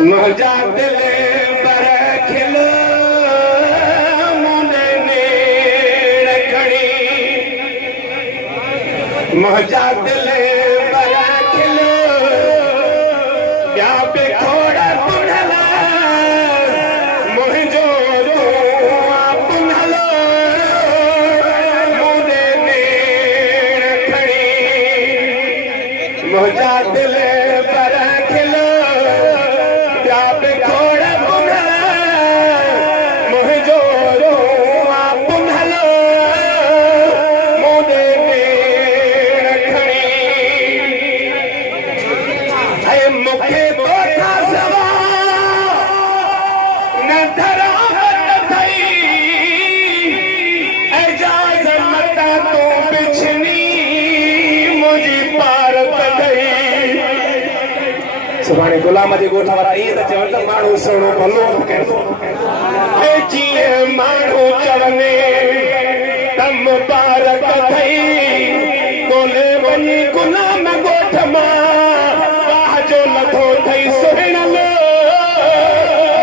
मुझा दिल पर खिल मुझे रखणी मुझा दिल पर खिल या पे थोड़ा पुनला मुझो तू पुनला मुझे रखणी मुझा दिल पर खिल सुभाणे गुलाम जे ॻोठ वारा इहे त चवनि त माण्हू सुहिणो भलो ऐं जीअं माण्हू चवनि त मुबारक अथई ॻोल्हे वञी गुलाम ॻोठ मां वाह जो लथो अथई सुहिणल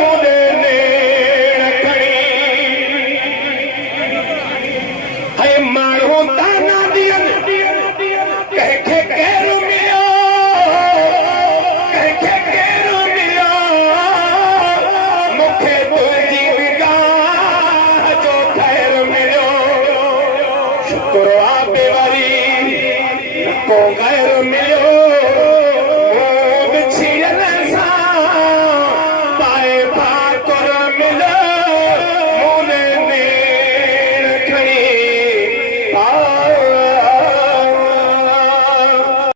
मुंहिंजे नेण खणी ऐं माण्हू ताना ॾियनि कंहिंखे केरु को